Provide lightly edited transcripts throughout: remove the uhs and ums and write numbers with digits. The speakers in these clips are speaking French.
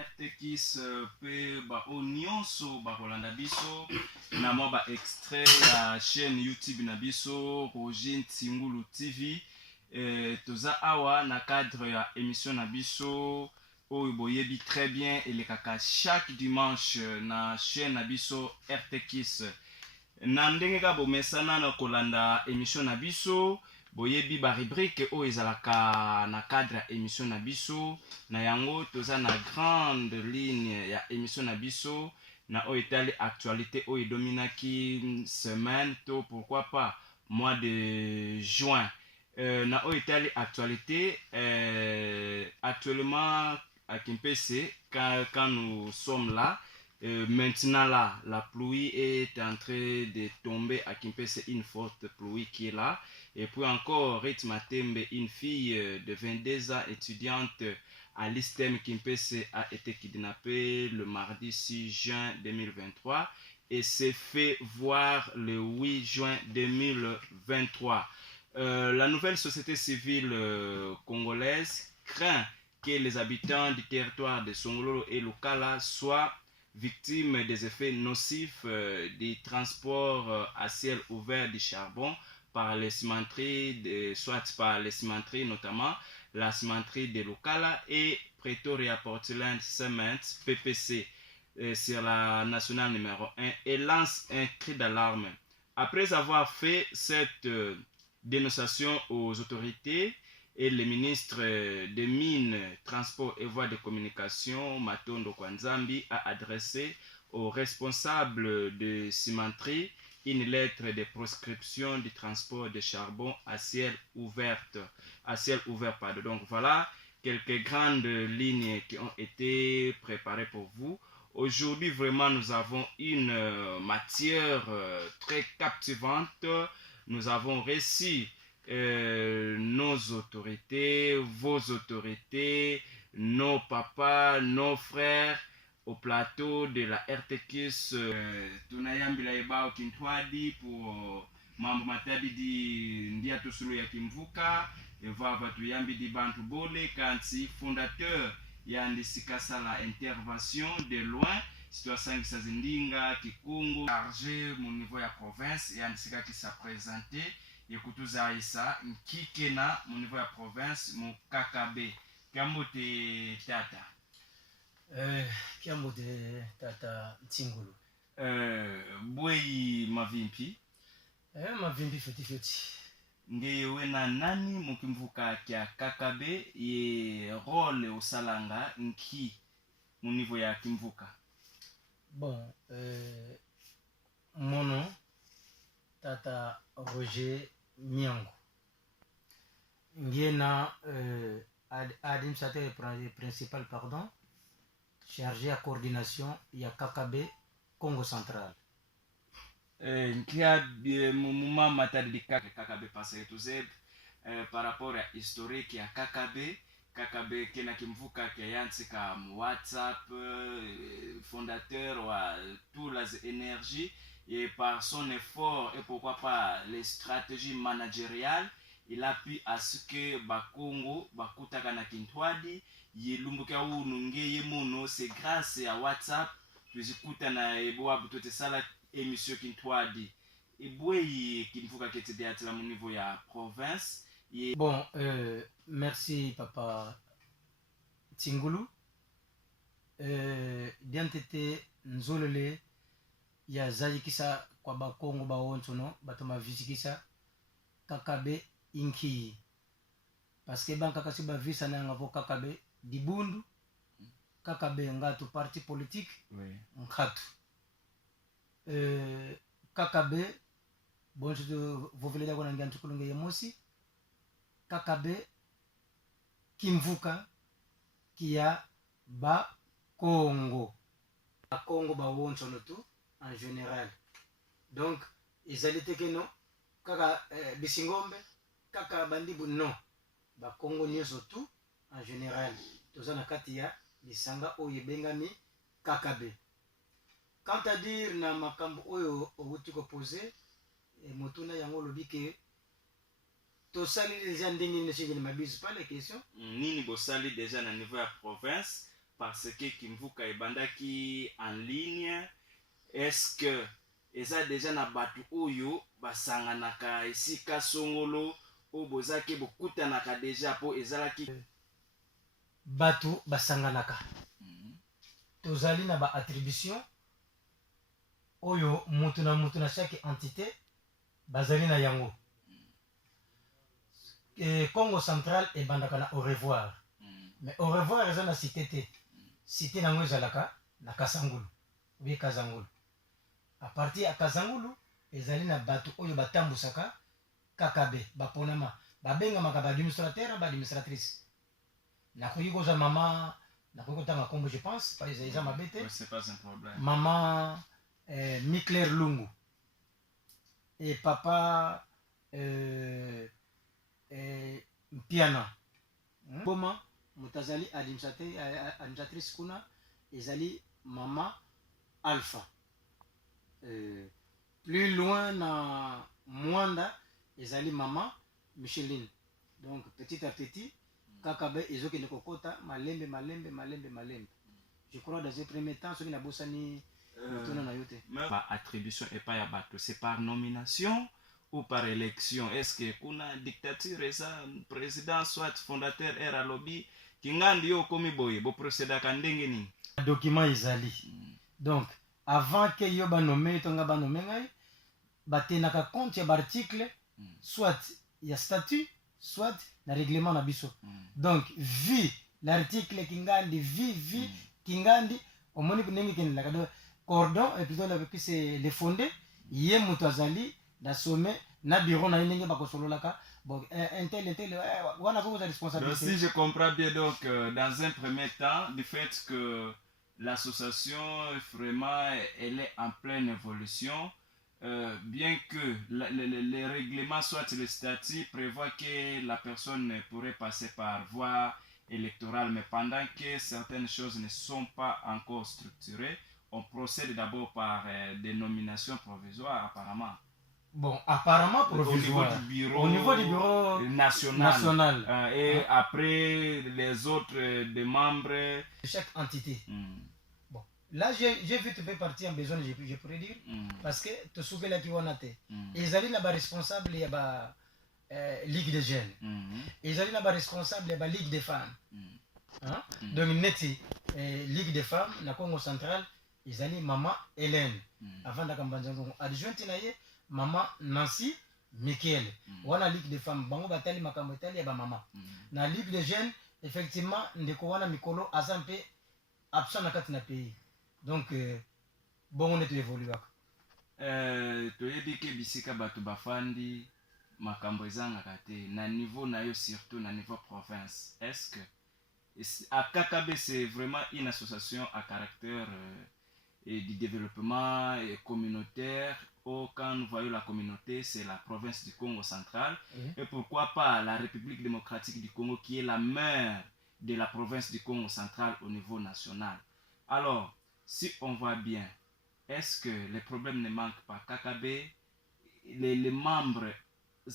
RTKIS pe ba nyonso ba kolanda biso na mwa ba extrait ya chaîne YouTube na biso Roger Ntingulu TV. Toza awa na cadre ya émission na biso oyo boyebi très bien elekaka chaque dimanche na chaîne na biso RTKIS. Na ndenge ka bomesana na kolanda émission na biso boyebi ba rubrique oyo ezalaka na cadre ya émission na biso na yango toza na grande ligne ya émission na biso na oyo etali actualité oyo dominaki semaine to pourquoi pas mois de juin. Na oyo etali actualité actuellement à Kimpese quand nous sommes là. Maintenant là, la pluie est en train de tomber à Kimpese, une forte pluie qui est là. Et puis encore, Rit Matembe, une fille de 22 ans, étudiante à l'ISTEM Kimpese, a été kidnappée le mardi 6 juin 2023 et s'est fait voir le 8 juin 2023. La nouvelle société civile congolaise craint que les habitants du territoire de Songololo et Lukala soient victimes des effets nocifs du transport à ciel ouvert du charbon par les cimenteries, soit par les cimenteries, notamment la cimenterie de Lukala et Pretoria Portland Cement PPC sur la nationale numéro 1 et lance un cri d'alarme. Après avoir fait cette dénonciation aux autorités, et le ministre des Mines, Transport et Voies de Communication, Matondo Kwanzambi, a adressé aux responsables de cimenterie une lettre de proscription du transport de charbon à ciel ouvert. Donc voilà quelques grandes lignes qui ont été préparées pour vous. Aujourd'hui, vraiment, nous avons une matière très captivante. Nous avons réussi nos autorités, vos autorités, nos papas, nos frères au plateau de la RTKIS. Tunayambila ibao kintwadi pour mambo matabi di ndia tusulu ya kimvuka evava tuyambi di bantu bole kanti fondateur ya ndisikasa la intervention de loin situation qui s'azindinga kikungu chargé mon niveau ya province ya ndisika qui s'a présenté Yekutuza Isa Nkikena mu niveau ya province mu KKB. Kiambote tata. Kiambote tata Ntingulu. Bwei mavimpi. Mavimpi foti. Ngeye wena nani mukimvuka kia KKB ye rôle osalanga nki mu niveau ya kimvuka. Bon, mon nom tata Roger Nyango. Ngena administrateur principal chargé à coordination ya KKB Congo Central. Nkia muma matadi di KKB passé tous par rapport à historique ya KKB kena kimvuka kia yansika WhatsApp fondateur wa tous les énergies et par son effort et pourquoi pas les stratégies managériales il a pu à ce que Bakongo bakutaka na kintwadi yelumbuka ununge yemono c'est grâce à WhatsApp tuzikuta na eboa butote sala émission kintwadi ebwe kinfuka ketede atla mu niveau ya province bon merci papa Ntingulu diantete nzolele ya zayikisa kwa bakongo baonto no batoma visikisa KKB inki parce que banka kasi ba visa na ngavo KKB dibundu KKB ngatu parti politique ngatu KKB bonjo vovelela kona ngantu kulunge yemosi KKB kimvuka kia ba Congo ba wonto no tu en général. Donc, ils allaient tekeno kaka bisingombe kaka bandibu non. Ba Congo nyoso tout en général. Tozana katia bisanga oye bengami KKB. Quant à dire na makambo oyo obutuko posé motuna yango lobike to sali déjà ndenge ne chez mabizu pas les questions nini bo sali déjà na niveau ya province parce que Kimvuka ebandaki en ligne, est-ce que eza déjà na batu oyo basanganaka esika songolo o bozaki bokutanaka déjà po ezalaki batu basanganaka tozali na ba attribution oyo mutu na chaque entité bazali na yango. Congo central ebandaka na au revoir, mais au revoir eza na cité te, cité nango ezalaka na Kasangulu obi Kazangulu. A partir ya Kazangulu ezali na batu oyo batambusaka KKB baponama babengamaka baadministrateur baadministratrice. Nakoki kozwa mama, nakoki kotanga kombo je pense eza mabe te, c'est pas un problème. mama Mikler Lungu et papa Mpiana. Comment mutazali administratrice kuna ezali mama Alpha. Plus loin na Mwanda ezali mama Micheline. Donc petit à petit Kakabe ezokende kokota malembe. Je crois dans un premier temps ce qui n'a bosani na yote. Par attribution et pas ya bato, c'est par nomination ou par élection. Est-ce que kuna dictature eza président soit fondateur era lobby kingandi yo komi boye bo procéder ka ndenge nini? Document ezali. Donc avant que yo ba nommer tonga ba nommer ngai batenaka compte ya article soit ya statut soit na règlement na biso. Donc vu l'article kingandi kingandi omoni kunengi kenela kado cordon et plutôt avec c'est les fondés yé mutu azali na sommet na bureau na ndenge bakosololaka bon un tel wana ko responsabilité. Donc si je comprends bien donc dans un premier temps du fait que l'association vraiment elle est en pleine évolution, bien que les règlements soit le statut prévoit que la personne pourrait passer par voie électorale, mais pendant que certaines choses ne sont pas encore structurées, on procède d'abord par des nominations provisoires apparemment. Bon, apparemment provisoire. Au niveau du bureau national. Et après les autres des membres de chaque entité. Bon, là j'ai vu tu peux partir en besoin, je pourrais dire, parce que tu souviens là qui on te. Ils allaient là-bas responsable et bah Ligue des jeunes. Ils allaient là-bas responsable et bah Ligue des femmes. Donc neti Ligue des femmes na Congo central, ils allaient maman Hélène. Avant d'akambanjango adjointe naie maman Nancy Michael. Wana Ligue des femmes bango batali makambo tali ya ba mama. Na Ligue des jeunes effectivement ndeko wana mikolo azampe absent na kati na pays. Donc bon on est évolué. Toyebi ke bisika bato bafandi makambo ezangaka te na niveau na yo, surtout na niveau province. Est-ce que à KKB c'est vraiment une association à caractère et du développement communautaire, ou quand nous voyons la communauté, c'est la province du Congo central, et pourquoi pas la République démocratique du Congo qui est la mère de la province du Congo central au niveau national. Alors, si on voit bien, est-ce que les problèmes ne manquent pas? KKB, les membres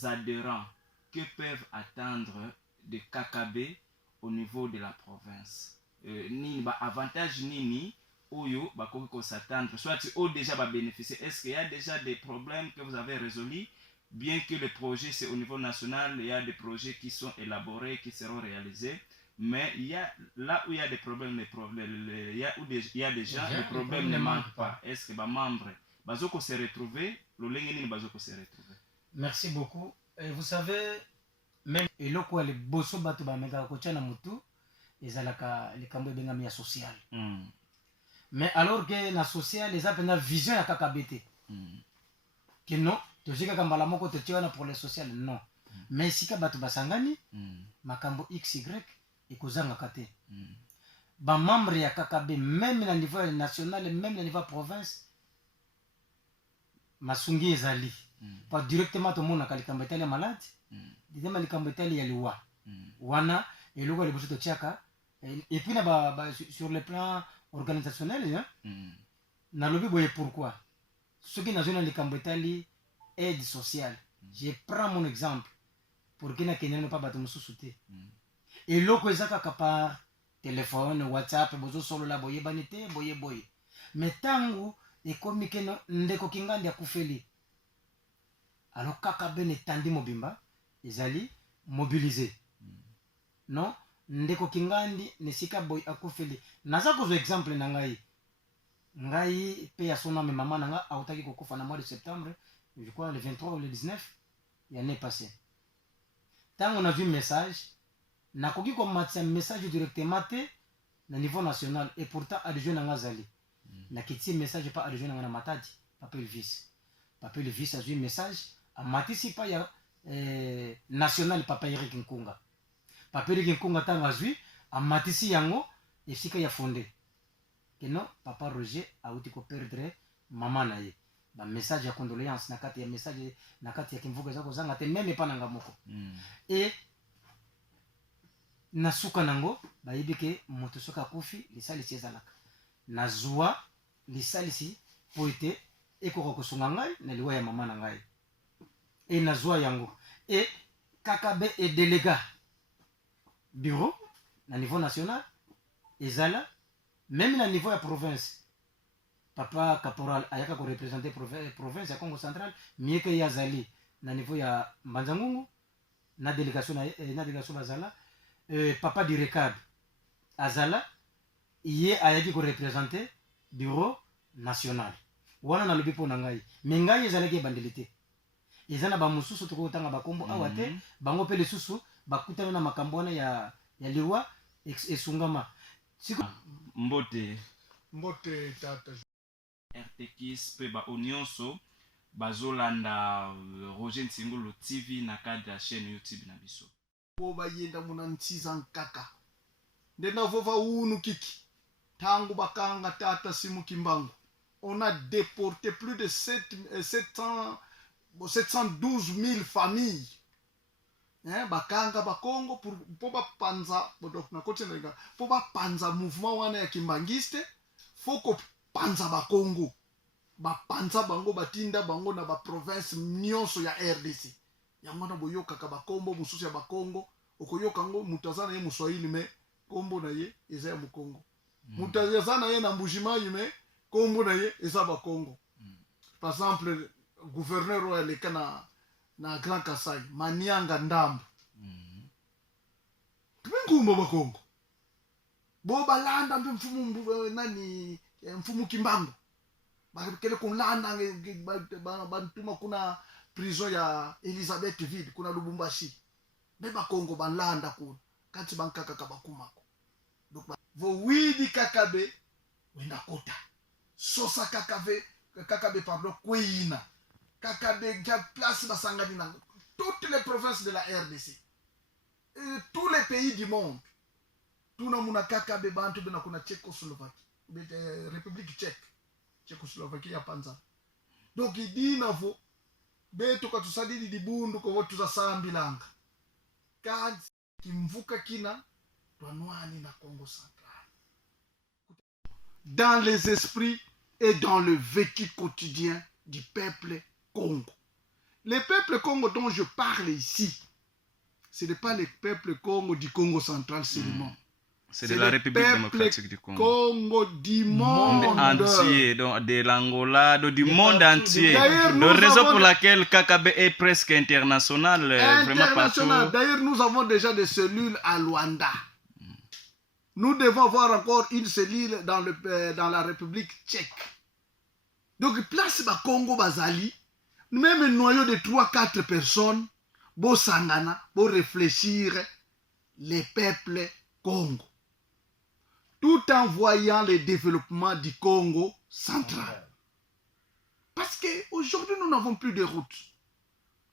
adhérents, que peuvent attendre de KKB au niveau de la province? Ni avantage nini Oyo, qu'on s'attendre, soit déjà bénéficier. Est-ce qu'il y a déjà des problèmes que vous avez résolus? Bien que le projet c'est au niveau national, il y a des projets qui sont élaborés, qui seront réalisés, mais il y a là où il y a des problèmes, il y a des gens, les problèmes ne manquent pas. Est-ce que les membres bazoko se retrouver, bazoko se retrouver? Merci beaucoup. Et vous savez, même et là quoi les bosso batu ba mega ko tchana mutu, ezalaka les kambo bengami social. Mais alors que la sociale les a une vision à KKBT. Que non, tu sais que kambala moko te tiwana pour les sociales non. Mais si ka batu basangani, makambo XY et kozanga kate. Ba membre ya KKB même na niveau national même na niveau province masungi ezali. Pas directement tout le monde na kalikambo tele malade. Didema likambo tele ya liwa. Wana et loko le bosso to tiaka et puis na sur le plan organisationnel, na lobby boye pourquoi ceux qui n'ont les cambetali aide sociale. Je prends mon exemple pour que na kenene pas bato mususu te. Et loko ezaka par téléphone WhatsApp bozo solo la boye banite boye mais tangu ekomi keno ndeko kingandi akufeli alors kaka bene tandi mobimba ezali mobiliser non ndeko kingandi nesika boy akufeli naza kozwa exemple na ngai pe ya sona me mama nanga autaki kokufa na mois de septembre je crois le 23 ou le 19 l'année passée tant on a vu message nakoki komatisa message directement te na niveau national et pourtant adjoint nanga zali nakiti message pas adjoint nanga na matadi papa Elvis a vu message amatisi pa ya national papa Eric Nkunga papa Eric Nkunga tanga zui amatisi yango esika ya fondé que non papa Roger a uti ko perdre mama na ye ba message ya condoléance na kati ya message na kati ya kimvuga zako zanga te meme pa nanga moko et nasuka nango bayebi ke moto soka kufi lisalisi ezalaka nazwa lisalisi po ete ekoka kosunga ngai na liwa ya mama na ngai et nazwa yango et kakabe et délégat bureau na niveau national ezala même na niveau ya province papa caporal ayaka ko représenter province ya Congo central mieux que yazali na niveau ya Mbanzangungu na délégation bazala papa Direcab azala ye ayaki ko représenter bureau national wana na lobi po na ngai mais ngai ezalaki bandelité ezana ba mususu to ko tanga bakombo awate bango pe lisusu bakutana na makambo wana ya liwa esungama siko mbote tata RTKIS pe ba onyonso bazolanda Roger Nsingolo TV na cadre ya chaîne YouTube na biso po bayenda muna ntsiza nkaka ndena vova unu kiki tangu bakanga tata simu kimbangu on a déporté plus de 712 000 familles bakanga bakongo pour bapanza po bapanza mouvement wana ya kimbangiste foko panza bakongo bapanza bango batinda bango na ba province nyonso ya RDC yango na boyoka ka bakombo mususu ya bakongo okoyoka ngo mutazana ye muswahili me kombo na ye eza ya mukongo mutazana ye na mbujimayi me kombo na ye eza bakongo par exemple gouverneur wa leka na Grand Kasai Manianga Ndambo ngumba bakongo bo balanda mpe mfumu nani mfumu Kimbangu bakele kunlanda bantuma kuna prison ya Elizabethville kuna Lubumbashi be bakongo balanda kuna kati bankaka kabakumako donc vo widi kakabe wenda kota sosa kakabe pardon kwina kakabe ja place basangani na toutes les provinces de la RDC et tous les pays du monde tuna muna kakabe bantu bena kuna Tchécoslovaquie République tchèque Tchécoslovaquie ya panza donc idina vo beto kwa tusadidi dibundu kwa watu za sambilanga kazi kimvuka kina twanwani na Congo central dans les esprits et dans le vécu quotidien du peuple Congo. Le peuple Congo dont je parle ici, ce n'est pas le peuple Congo du Congo central seulement. C'est de la République démocratique du Congo. Congo du monde entier, donc de l'Angola, du monde entier. La raison pour laquelle Kakabe est presque international. Vraiment partout. D'ailleurs, nous avons déjà des cellules à Luanda. Nous devons avoir encore une cellule dans la République tchèque. Donc, place ba Congo Bazali, même un noyau de 3-4 personnes, bo sangana, bo réfléchir les peuples Congo. Tout en voyant le développement du Congo central. Parce qu'aujourd'hui, nous n'avons plus de route.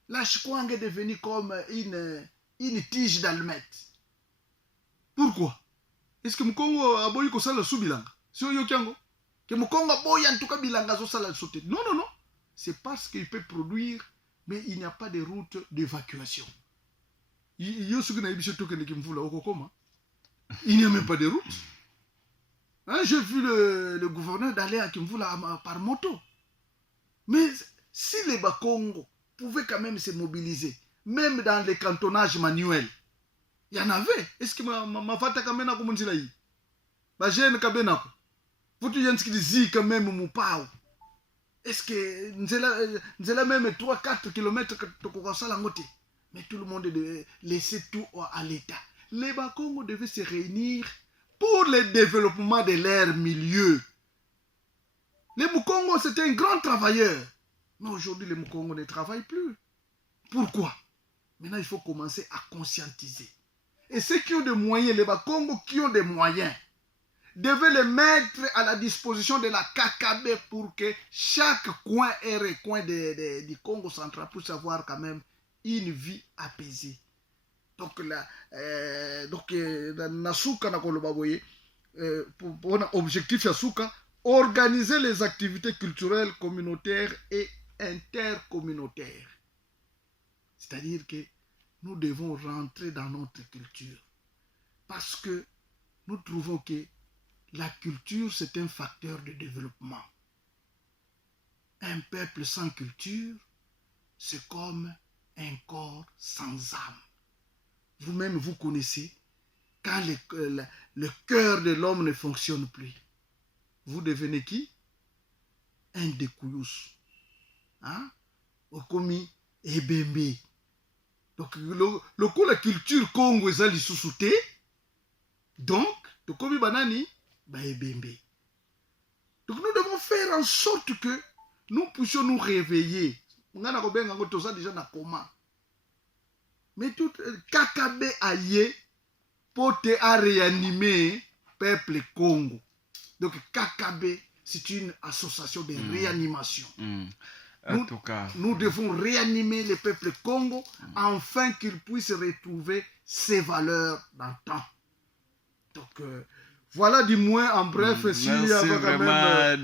La Chikwang est devenue comme une tige d'almette. Pourquoi? Est-ce que le Congo a boyi kosala subilanga? Si on yokiango? Que le Congo a boyi en tout cas bilanga sala sauter? Non, non, non. C'est parce qu'il peut produire, mais il n'y a pas de route d'évacuation. Il n'y a même pas de route. Hein, j'ai vu le gouverneur d'aller à Kimvula par moto. Mais si les Bakongo pouvaient quand même se mobiliser, même dans les cantonnages manuels, il y en avait. Est-ce que ma fata kamena kumunzila yi? bajene kabenako futu yenski zika même mupao est-ce que nzela même 3-4 km tokokosala ngote mais tout le monde devait laisser tout à l'état. Les Bakongo devaient se réunir pour le développement de leur milieu. Les Mukongo, c'était un grand travailleur. Mais aujourd'hui, les Mukongo ne travaillent plus. Pourquoi? Maintenant, il faut commencer à conscientiser. Et ceux qui ont des moyens, les Bakongo qui ont des moyens, devaient les mettre à la disposition de la KKB pour que chaque coin et recoin du Congo central puisse avoir quand même une vie apaisée. Donc, Nasuka pour objectif Yasuka, organiser les activités culturelles, communautaires et intercommunautaires. C'est-à-dire que nous devons rentrer dans notre culture. Parce que nous trouvons que la culture, c'est un facteur de développement. Un peuple sans culture, c'est comme un corps sans âme. Vous-même, vous connaissez, quand le cœur de l'homme ne fonctionne plus, vous devenez qui? Un découyous. Hein? Okomi ebembe. Donc, le coup, la culture Congo est allée sous-souter. Donc, Tokomi banani, ba ebembe. Donc, nous devons faire en sorte que nous puissions nous réveiller. On a déjà na coma. Mais tout KKB aye pour te réanimer peuple Congo. Donc KKB, c'est une association de réanimation. En tout cas, nous devons réanimer le peuple Congo afin qu'il puisse retrouver ses valeurs d'antan. Donc voilà du moins en bref. Merci vraiment.